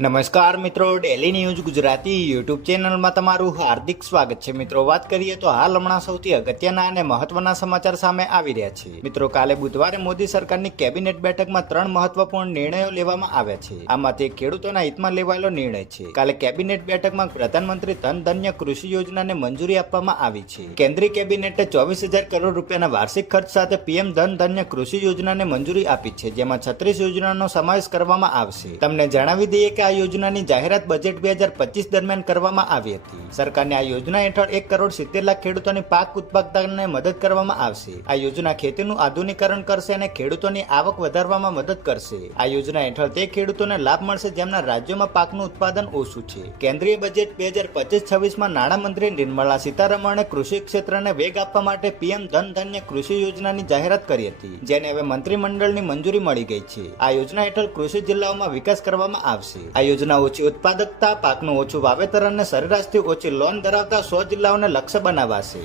નમસ્કાર મિત્રો, daily news Gujarati YouTube ચેનલમાં તમારું હાર્દિક સ્વાગત છે। મિત્રો, વાત કરીએ તો હાલ હમણાં સૌથી અગત્યના અને મહત્વના સમાચાર સામે આવી રહ્યા છે। મિત્રો, કાલે બુધવારે મોદી સરકારની કેબિનેટ બેઠકમાં 3 મહત્વપૂર્ણ નિર્ણયો લેવામાં આવ્યા છે। આમાંથી ખેડૂતોના હિતમાં લેવાયેલો નિર્ણય છે। કાલે કેબિનેટ બેઠકમાં પ્રધાનમંત્રી ધન ધન્ય કૃષિ યોજનાને મંજૂરી આપવામાં આવી છે। કેન્દ્રીય કેબિનેટે 24,000 કરોડ રૂપિયાના વાર્ષિક ખર્ચ સાથે પીએમ ધન ધન્ય કૃષિ યોજનાને મંજૂરી આપી છે, જેમાં 36 યોજનાનો સમાવેશ કરવામાં આવશે। તમને જણાવી દઈએ કે આ યોજનાની જાહેરાત બજેટ 2025 દરમિયાન કરવામાં આવી હતી। સરકારની આ યોજના હેઠળ 1,70,00,000 ખેડૂતોની પાક ઉત્પાદકતાને મદદ કરવામાં આવશે। આ યોજના ખેતીનું આધુનિકરણ કરશે અને ખેડૂતોની આવક વધારવામાં મદદ કરશે। આ યોજના હેઠળ તે ખેડૂતોને લાભ મળશે જેમના રાજ્યોમાં પાકનું ઉત્પાદન ઓછું છે। કેન્દ્રીય બજેટ 2025-26માં નાણામંત્રી નિર્મલા સીતારમણે કૃષિ ક્ષેત્રને વેગ આપવા માટે પીએમ ધન ધન્ય કૃષિ યોજનાની જાહેરાત કરી હતી, જેને હવે મંત્રીમંડળની મંજૂરી મળી ગઈ છે। આ યોજના હેઠળ કૃષિ જિલ્લાઓમાં વિકાસ કરવામાં આવશે। આ યોજના ઓછી ઉત્પાદકતા, પાકનું ઓછું વાવેતર અને સરેરાશથી ઓછી લોન ધરાવતા 100 જિલ્લાઓને લક્ષ્ય બનાવાશે।